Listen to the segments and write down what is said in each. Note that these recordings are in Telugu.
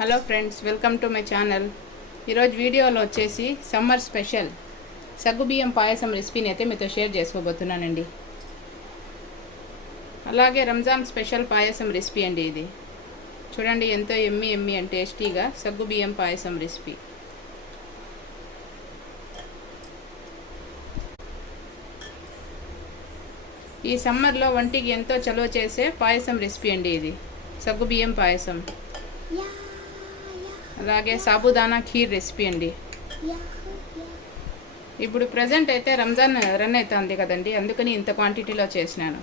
Hello friends welcome to my channel. ఈరోజు వీడియోలో వచ్చేసి సమ్మర్ స్పెషల్ సగ్గుబియ్యం పాయసం రెసిపీని అయితే మీతో షేర్ చేసుకోబోతున్నానండి. అలాగే రంజాన్ స్పెషల్ పాయసం రెసిపీ అండి ఇది. చూడండి ఎంతో ఎమ్మి ఎమ్మి అండ్ టేస్టీగా సగ్గుబియ్యం పాయసం రెసిపీ. ఈ సమ్మర్లో వంటికి ఎంతో చలువ చేసే పాయసం రెసిపీ అండి ఇది. సగ్గుబియ్యం పాయసం. అలాగే సాబుదానా ఖీర్ రెసిపీ అండి. ఇప్పుడు ప్రజెంట్ అయితే రంజాన్ రన్ అవుతుంది కదండి అందుకని ఇంత క్వాంటిటీలో చేసినాను.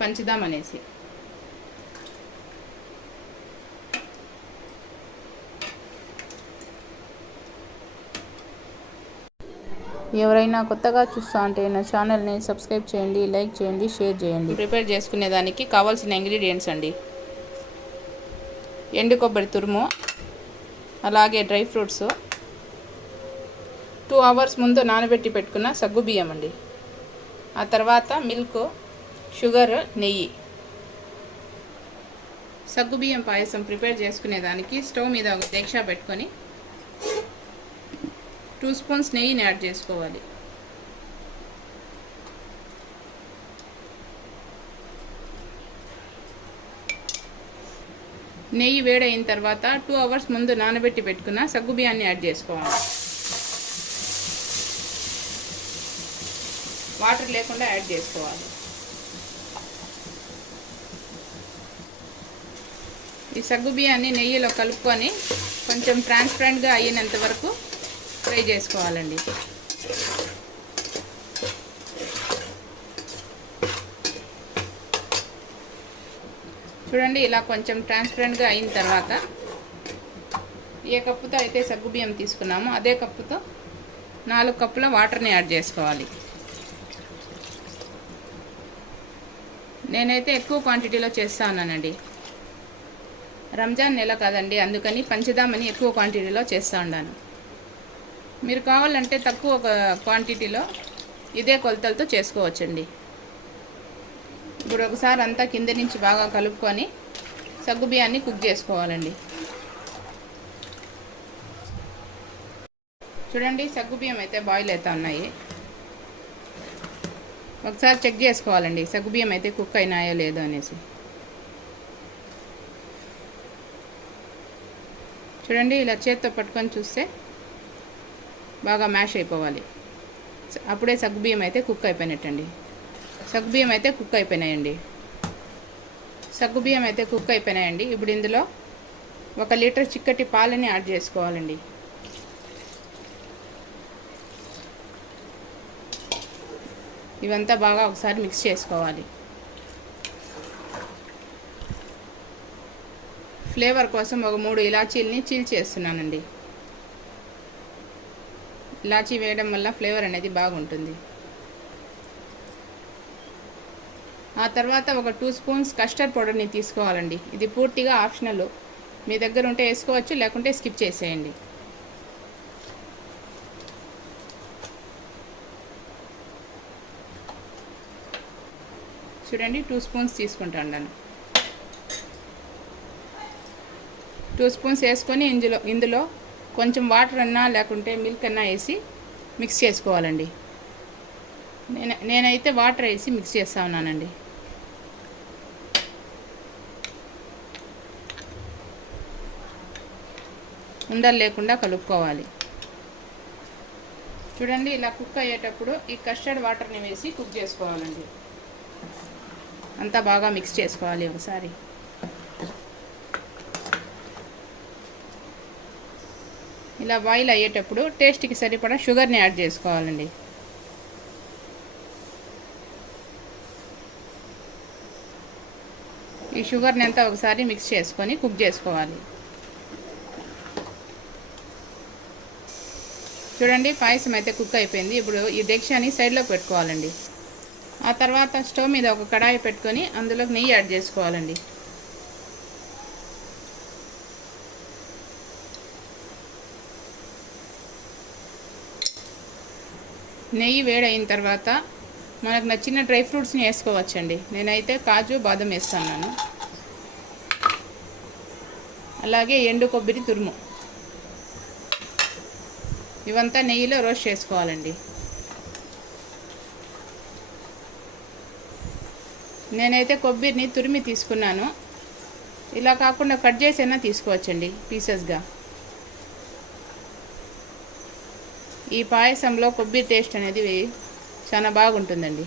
పంచుదామనేసి ఎవరైనా కొత్తగా చూస్తా అంటే నా ఛానల్ని సబ్స్క్రైబ్ చేయండి లైక్ చేయండి షేర్ చేయండి. ప్రిపేర్ చేసుకునే దానికి కావాల్సిన ఇంగ్రీడియంట్స్ అండి. ఎండు కొబ్బరి తురుము అలాగే డ్రై ఫ్రూట్స్. టూ అవర్స్ ముందు నానబెట్టి పెట్టుకున్న సగ్గు బియ్యం అండి. ఆ తర్వాత మిల్క్ షుగర్ నెయ్యి. సగ్గు బియ్యం పాయసం ప్రిపేర్ చేసుకునేదానికి స్టవ్ మీద ఒక దీక్ష పెట్టుకొని టూ స్పూన్స్ నెయ్యిని యాడ్ చేసుకోవాలి. నెయ్యి వేడైన తర్వాత టూ అవర్స్ ముందు నానబెట్టి పెట్టుకున్న సగ్గు బియ్యాన్ని యాడ్ చేసుకోవాలి. వాటర్ లేకుండా యాడ్ చేసుకోవాలి. ఈ సగ్గు బియ్యాన్ని నెయ్యిలో కలుపుకొని కొంచెం ట్రాన్స్పరెంట్గా అయ్యేంత వరకు ఫ్రై చేసుకోవాలండి. చూడండి ఇలా కొంచెం ట్రాన్స్పరెంట్గా అయిన తర్వాత ఏ కప్పుతో అయితే సగ్గు బియ్యం తీసుకున్నామో అదే కప్పుతో నాలుగు కప్పుల వాటర్ని యాడ్ చేసుకోవాలి. నేనైతే ఎక్కువ క్వాంటిటీలో చేస్తా ఉన్నానండి. రంజాన్ నెల కాదండి అందుకని పంచుదామని ఎక్కువ క్వాంటిటీలో చేస్తూ ఉన్నాను. మీరు కావాలంటే తక్కువ క్వాంటిటీలో ఇదే కొలతలతో చేసుకోవచ్చండి. ఇప్పుడు ఒకసారి అంతా కింద నుంచి బాగా కలుపుకొని సగ్గు బియ్యాన్ని కుక్ చేసుకోవాలండి. చూడండి సగ్గు బియ్యం అయితే బాయిల్ అవుతా ఉన్నాయి. ఒకసారి చెక్ చేసుకోవాలండి సగ్గు బియ్యం అయితే కుక్ అయినాయో లేదో అనేసి. చూడండి ఇలా చేత్తో పట్టుకొని చూస్తే బాగా మ్యాష్ అయిపోవాలి. అప్పుడే సగ్గుబియ్యం అయితే కుక్ అయిపోయినట్టండి. సగ్గుబియ్యం అయితే కుక్ అయిపోయినాయండి. సగ్గుబియ్యం అయితే కుక్ అయిపోయినాయండి. ఇప్పుడు ఇందులో ఒక లీటర్ చిక్కటి పాలని యాడ్ చేసుకోవాలండి. ఇవంతా బాగా ఒకసారి మిక్స్ చేసుకోవాలి. ఫ్లేవర్ కోసం ఒక మూడు ఇలాచీలని చీల్ చేస్తున్నానండి. ఇలాచీ వేయడం వల్ల ఫ్లేవర్ అనేది బాగుంటుంది. ఆ తర్వాత ఒక టూ స్పూన్స్ కస్టర్డ్ పౌడర్ని తీసుకోవాలండి. ఇది పూర్తిగా ఆప్షనల్. మీ దగ్గర ఉంటే వేసుకోవచ్చు లేకుంటే స్కిప్ చేసేయండి. చూడండి టూ స్పూన్స్ తీసుకుంటాను టూ స్పూన్స్ వేసుకొని ఇందులో ఇందులో కొంచెం వాటర్ అన్నా లేకుంటే మిల్క్ అన్నా వేసి మిక్స్ చేసుకోవాలండి. నేను నేనైతే వాటర్ వేసి మిక్స్ చేస్తా ఉన్నానండి. ఉండలు లేకుండా కలుపుకోవాలి. చూడండి ఇలా కుక్ అయ్యేటప్పుడు ఈ కస్టర్డ్ వాటర్ని వేసి కుక్ చేసుకోవాలండి. అంతా బాగా మిక్స్ చేసుకోవాలి ఒకసారి. ఇలా బాయిల్ అయ్యేటప్పుడు టేస్ట్కి సరిపడా షుగర్ని యాడ్ చేసుకోవాలండి. ఈ షుగర్ని అంతా ఒకసారి మిక్స్ చేసుకొని కుక్ చేసుకోవాలి. చూడండి పాయసం అయితే కుక్ అయిపోయింది. ఇప్పుడు ఈ దీక్షని సైడ్లో పెట్టుకోవాలండి. ఆ తర్వాత స్టవ్ మీద ఒక కడాయి పెట్టుకొని అందులోకి నెయ్యి యాడ్ చేసుకోవాలండి. నెయ్యి వేడైన తర్వాత మనకు నచ్చిన డ్రై ఫ్రూట్స్ని వేసుకోవచ్చండి. నేనైతే కాజు బాదం వేస్తున్నాను. అలాగే ఎండు కొబ్బరి తురుము. ఇవంతా నెయ్యిలో రోస్ట్ చేసుకోవాలండి. నేనైతే కొబ్బరిని తురిమి తీసుకున్నాను. ఇలా కాకుండా కట్ చేసైనా తీసుకోవచ్చండి పీసెస్గా. ఈ పాయసంలో కొబ్బరి టేస్ట్ అనేది చాలా బాగుంటుందండి.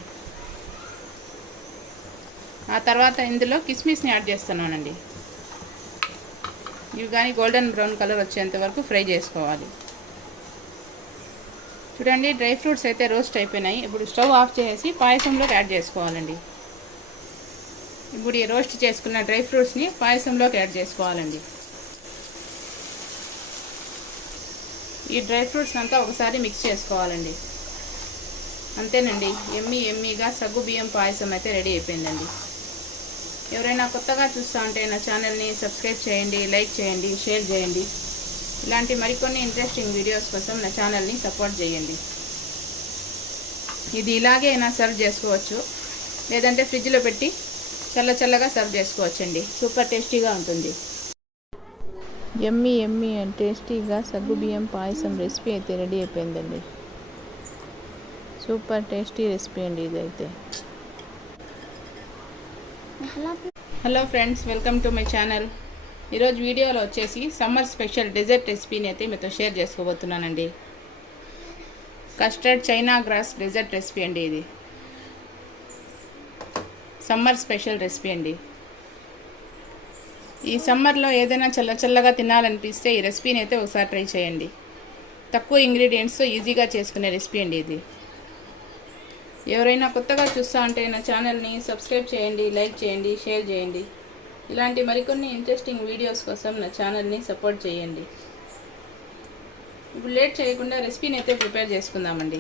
ఆ తర్వాత ఇందులో కిస్మిస్ని యాడ్ చేస్తున్నానండి. ఇవి కానీ గోల్డెన్ బ్రౌన్ కలర్ వచ్చేంత వరకు ఫ్రై చేసుకోవాలి. చూడండి డ్రై ఫ్రూట్స్ అయితే రోస్ట్ అయిపోయినాయి. ఇప్పుడు స్టవ్ ఆఫ్ చేసి పాయసంలోకి యాడ్ చేసుకోవాలండి. ఇప్పుడు ఈ రోస్ట్ చేసుకున్న డ్రై ఫ్రూట్స్ని పాయసంలోకి యాడ్ చేసుకోవాలండి. ఈ డ్రై ఫ్రూట్స్ అంతా ఒకసారి మిక్స్ చేసుకోవాలండి. అంతేనండి ఎమ్మి ఎమ్మిగా సగ్గు బియ్యం పాయసం అయితే రెడీ అయిపోయిందండి. ఎవరైనా కొత్తగా చూస్తూ ఉంటే నా ఛానల్ని సబ్స్క్రైబ్ చేయండి లైక్ చేయండి షేర్ చేయండి. ఇలాంటి మరికొన్ని ఇంట్రెస్టింగ్ వీడియోస్ కోసం నా ఛానల్ని సపోర్ట్ చేయండి. ఇది ఇలాగే అయినా సర్వ్ చేసుకోవచ్చు. లేదంటే ఫ్రిడ్జ్లో పెట్టి చల్ల చల్లగా సర్వ్ చేసుకోవచ్చండి. సూపర్ టేస్టీగా ఉంటుంది. ఎమ్మి ఎమ్మి అండ్ టేస్టీగా సగ్గుబియ్యం పాయసం రెసిపీ అయితే రెడీ అయిపోయిందండి. సూపర్ టేస్టీ రెసిపీ అండి ఇదైతే. Hello friends welcome to my channel ఈరోజు వీడియోలో వచ్చేసి సమ్మర్ స్పెషల్ డెజర్ట్ రెసిపీని అయితే మీతో share చేసుకోబోతున్నానండి. Custard China grass dessert recipe అండి ఇది. సమ్మర్ స్పెషల్ రెసిపీ అండి. ఈ సమ్మర్లో ఏదైనా చల్ల చల్లగా తినాలనిపిస్తే ఈ రెసిపీని అయితే ఒకసారి ట్రై చేయండి. తక్కువ ఇంగ్రీడియంట్స్తో ఈజీగా చేసుకునే రెసిపీ అండి ఇది. ఎవరైనా కొత్తగా చూస్తా ఉంటే నా ఛానల్ని సబ్స్క్రైబ్ చేయండి లైక్ చేయండి షేర్ చేయండి. ఇలాంటి మరికొన్ని ఇంట్రెస్టింగ్ వీడియోస్ కోసం నా ఛానల్ని సపోర్ట్ చేయండి. ఇప్పుడు లేట్ చేయకుండా రెసిపీని అయితే ప్రిపేర్ చేసుకుందామండి.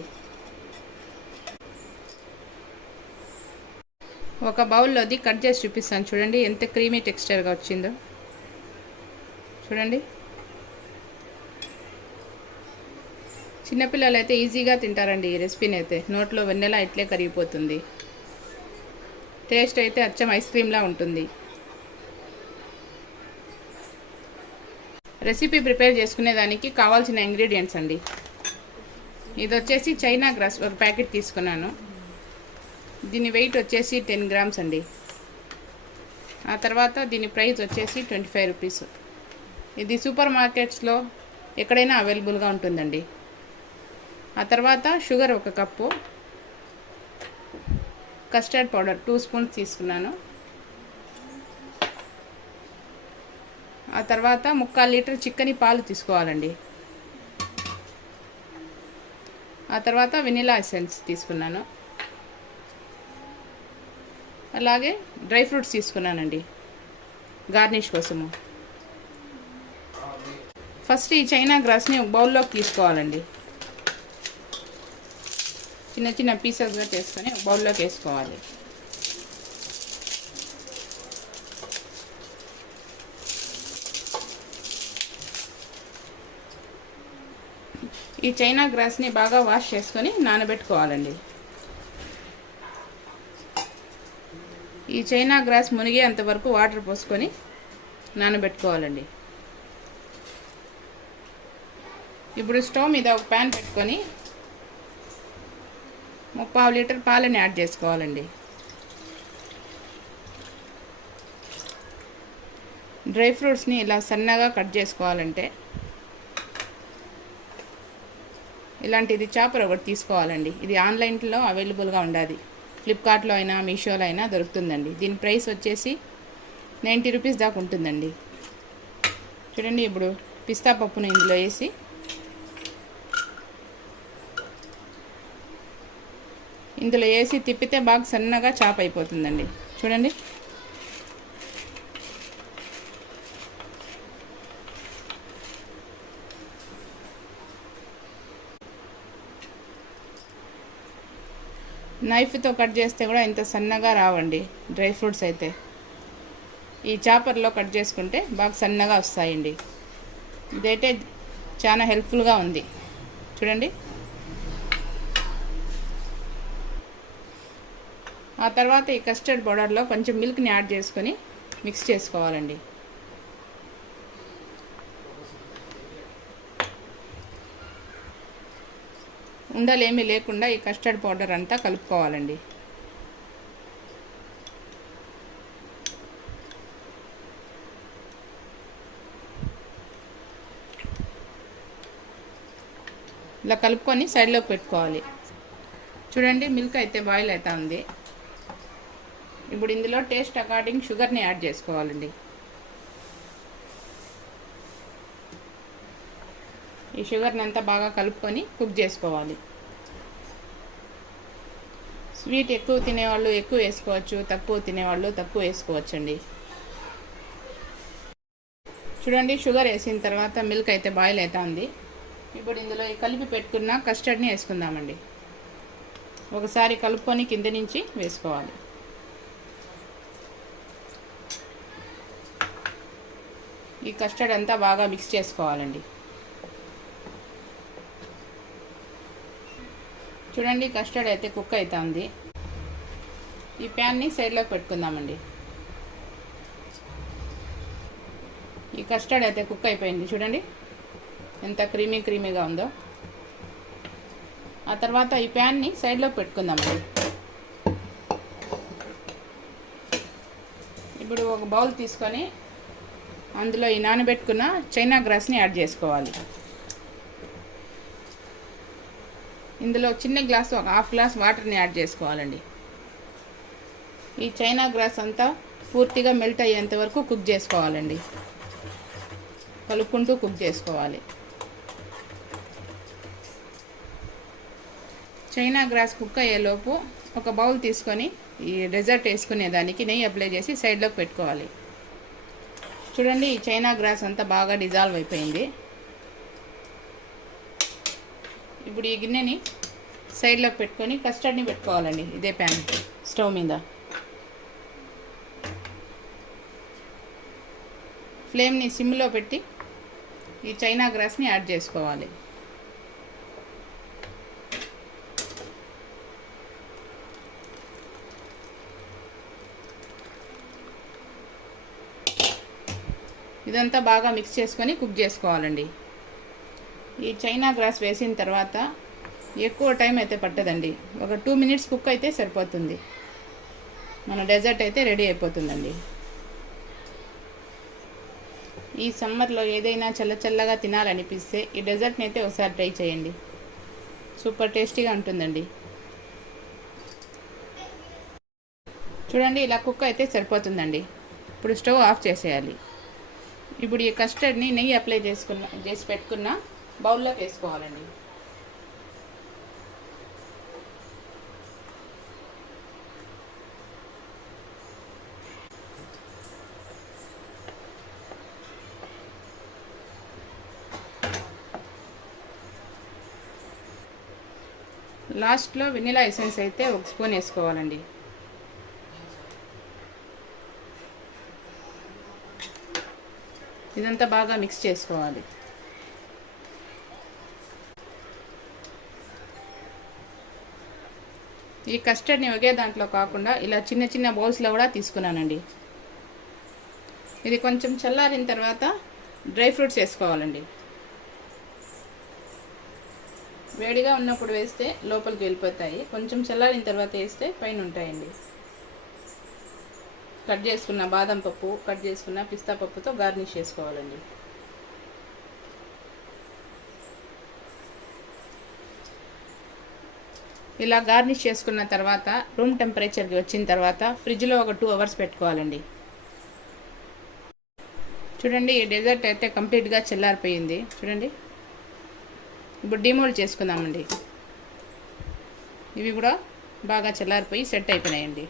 ఒక బౌల్లోది కట్ చేసి చూపిస్తాను. చూడండి ఎంత క్రీమీ టెక్స్చర్గా వచ్చిందో. చూడండి. చిన్నపిల్లలు అయితే ఈజీగా తింటారండి ఈ రెసిపీని అయితే. నోట్లో వెన్నెలా ఇట్లే కరిగిపోతుంది. టేస్ట్ అయితే అచ్చం ఐస్ క్రీమ్లా ఉంటుంది. రెసిపీ ప్రిపేర్ చేసుకునేదానికి కావాల్సిన ఇంగ్రీడియంట్స్ అండి. ఇది వచ్చేసి చైనా గ్రాస్ ఒక ప్యాకెట్ తీసుకున్నాను. దీని వెయిట్ వచ్చేసి టెన్ గ్రామ్స్ అండి. ఆ తర్వాత దీని ప్రైస్ వచ్చేసి ట్వంటీ ఫైవ్ రూపీస్. ఇది సూపర్ మార్కెట్స్లో ఎక్కడైనా అవైలబుల్గా ఉంటుందండి. ఆ తర్వాత షుగర్ ఒక cup. Custard powder two spoons తీసుకున్నాను. ఆ తర్వాత ముక్కాలు లీటర్ చిక్కని పాలు తీసుకోవాలండి. ఆ తర్వాత వెనిలా ఎసెన్స్ తీసుకున్నాను. అలాగే డ్రై ఫ్రూట్స్ తీసుకున్నానండి. గార్నిష్ కోసము. ఫస్ట్ ఈ చైనా గ్రాస్ని ఒక బౌల్లోకి తీసుకోవాలండి. చిన్న చిన్న పీసెస్గా చేసుకొని బౌల్లోకి వేసుకోవాలి. ఈ చైనా గ్రాస్ని బాగా వాష్ చేసుకొని నానబెట్టుకోవాలండి. ఈ చైనా గ్రాస్ మునిగేంత వరకు వాటర్ పోసుకొని నానబెట్టుకోవాలండి. ఇప్పుడు స్టవ్ మీద ఒక ప్యాన్ పెట్టుకొని ముప్పావు లీటర్ పాలని యాడ్ చేసుకోవాలండి. డ్రై ఫ్రూట్స్ని ఇలా సన్నగా కట్ చేసుకోవాలంటే ఇలాంటిది చాపర్ ఒకటి తీసుకోవాలండి. ఇది ఆన్లైన్లో అవైలబుల్గా ఉండాలి ఫ్లిప్కార్ట్లో అయినా మీషోలో అయినా దొరుకుతుందండి. దీని ప్రైస్ వచ్చేసి నైంటీ రూపీస్ దాకా ఉంటుందండి. చూడండి ఇప్పుడు పిస్తా పప్పును ఇందులో వేసి ఇందులో వేసి తిప్పితే బాగా సన్నగా చాప్ అయిపోతుందండి. చూడండి. నైఫ్తో కట్ చేస్తే కూడా ఇంత సన్నగా రావండి డ్రై ఫ్రూట్స్ అయితే. ఈ చాపర్లో కట్ చేసుకుంటే బాగా సన్నగా వస్తాయండి. ఇదైతే చాలా హెల్ప్ఫుల్గా ఉంది. చూడండి. ఆ తర్వాత ఈ కస్టర్డ్ బౌడర్లో కొంచెం మిల్క్ని యాడ్ చేసుకొని మిక్స్ చేసుకోవాలండి. ఉండలేమీ లేకుండా ఈ కస్టర్డ్ పౌడర్ అంతా కలుపుకోవాలండి. ఇలా కలుపుకొని సైడ్లోకి పెట్టుకోవాలి. చూడండి మిల్క్ అయితే బాయిల్ అవుతా ఉంది. ఇప్పుడు ఇందులో టేస్ట్ అకార్డింగ్ షుగర్ని యాడ్ చేసుకోవాలండి. ఈ షుగర్ని అంతా బాగా కలుపుకొని కుక్ చేసుకోవాలి. స్వీట్ ఎక్కువ తినేవాళ్ళు ఎక్కువ వేసుకోవచ్చు తక్కువ తినేవాళ్ళు తక్కువ వేసుకోవచ్చండి. చూడండి షుగర్ వేసిన తర్వాత మిల్క్ అయితే బాయిల్ అవుతా ఇప్పుడు ఇందులో కలిపి పెట్టుకున్న కస్టర్డ్ని వేసుకుందామండి. ఒకసారి కలుపుకొని కింద నుంచి వేసుకోవాలి. ఈ కస్టర్డ్ అంతా బాగా మిక్స్ చేసుకోవాలండి. చూడండి కస్టర్డ్ అయితే కుక్ అవుతుంది ఈ ప్యాన్ని సైడ్లోకి పెట్టుకుందామండి. ఈ కస్టర్డ్ అయితే కుక్ అయిపోయింది చూడండి. ఎంత క్రీమీ క్రీమీగా ఉందో. ఆ తర్వాత ఈ ప్యాన్ని సైడ్లోకి పెట్టుకుందామండి. ఇప్పుడు ఒక బౌల్ తీసుకొని అందులో ఈ నానబెట్టుకున్న చైనా గ్రాస్ని యాడ్ చేసుకోవాలి. ఇందులో చిన్న గ్లాస్ ఒక హాఫ్ గ్లాస్ వాటర్ని యాడ్ చేసుకోవాలండి. ఈ చైనా గ్రాస్ అంతా పూర్తిగా మెల్ట్ అయ్యేంత వరకు కుక్ చేసుకోవాలండి. కలుపుకుంటూ కుక్ చేసుకోవాలి. చైనా గ్రాస్ కుక్ అయ్యేలోపు ఒక బౌల్ తీసుకొని ఈ డెజర్ట్ వేసుకునే దానికి నెయ్యి అప్లై చేసి సైడ్లోకి పెట్టుకోవాలి. చూడండి ఈ చైనా గ్రాస్ అంతా బాగా డిజాల్వ్ అయిపోయింది. ఇప్పుడు ఈ గిన్నెని సైడ్లోకి పెట్టుకొని కస్టర్డ్ని పెట్టుకోవాలండి ఇదే ప్యాన్. స్టవ్ మీద. ఫ్లేమ్ని సిమ్లో పెట్టి ఈ చైనా గ్రాస్ని యాడ్ చేసుకోవాలి. ఇదంతా బాగా మిక్స్ చేసుకొని కుక్ చేసుకోవాలండి. ఈ చైనా గ్రాస్ వేసిన తర్వాత ఎక్కువ టైం అయితే పట్టదండి. ఒక టూ మినిట్స్ కుక్ అయితే సరిపోతుంది. మన డెజర్ట్ అయితే రెడీ అయిపోతుందండి. ఈ సమ్మర్లో ఏదైనా చల్లచల్లగా తినాలనిపిస్తే ఈ డెజర్ట్ని అయితే ఒకసారి ట్రై చేయండి. సూపర్ టేస్టీగా ఉంటుందండి. చూడండి ఇలా కుక్ అయితే సరిపోతుందండి. ఇప్పుడు స్టవ్ ఆఫ్ చేసేయాలి. ఇప్పుడు ఈ కస్టర్డ్ని నెయ్యి అప్లై చేసుకున్న చేసి పెట్టుకున్న బౌల్లోకి వేసుకోవాలండి. లాస్ట్లో వెనిలా ఎసెన్స్ అయితే ఒక స్పూన్ వేసుకోవాలండి. ఇదంతా బాగా మిక్స్ చేసుకోవాలి. ఈ కస్టర్డ్ని ఒకే దాంట్లో కాకుండా ఇలా చిన్న చిన్న బౌల్స్లో కూడా తీసుకున్నానండి. ఇది కొంచెం చల్లారిన తర్వాత డ్రై ఫ్రూట్స్ వేసుకోవాలండి. వేడిగా ఉన్నప్పుడు వేస్తే లోపలికి వెళ్ళిపోతాయి. కొంచెం చల్లారిన తర్వాత వేస్తే పైన ఉంటాయండి. కట్ చేసుకున్న బాదం పప్పు కట్ చేసుకున్న పిస్తా పప్పుతో గార్నిష్ చేసుకోవాలండి. ఇలా గార్నిష్ చేసుకున్న తర్వాత రూమ్ టెంపరేచర్కి వచ్చిన తర్వాత ఫ్రిడ్జ్లో ఒక టూ అవర్స్ పెట్టుకోవాలండి. చూడండి ఈ డెజర్ట్ అయితే కంప్లీట్గా చల్లారిపోయింది. చూడండి. ఇప్పుడు డిమోల్డ్ చేసుకుందామండి. ఇవి కూడా బాగా చల్లారిపోయి సెట్ అయిపోయినాయండి.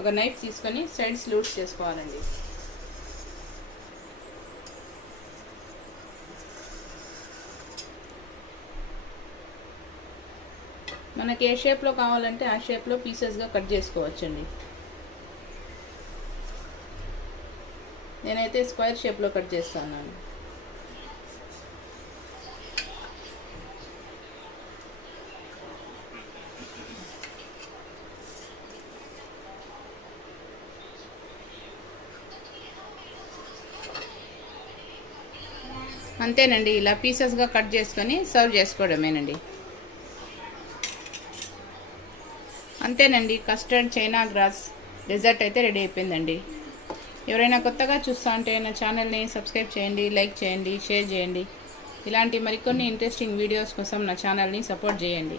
ఒక నైఫ్ తీసుకొని సైడ్స్ లూట్స్ చేసుకోవాలండి. మనకి ఏ షేప్లో కావాలంటే ఆ షేప్లో పీసెస్గా కట్ చేసుకోవచ్చండి. నేనైతే స్క్వేర్ షేప్లో కట్ చేస్తాను అంతేనండి ఇలా పీసెస్గా కట్ చేసుకొని సర్వ్ చేసుకోవడమేనండి. అంతేనండి కస్టర్డ్ చైనా గ్రాస్ డెజర్ట్ అయితే రెడీ అయిపోయిందండి. ఎవరైనా కొత్తగా చూస్తా ఉంటే నా ఛానల్ని సబ్స్క్రైబ్ చేయండి లైక్ చేయండి షేర్ చేయండి. ఇలాంటి మరికొన్ని ఇంట్రెస్టింగ్ వీడియోస్ కోసం నా ఛానల్ని సపోర్ట్ చేయండి.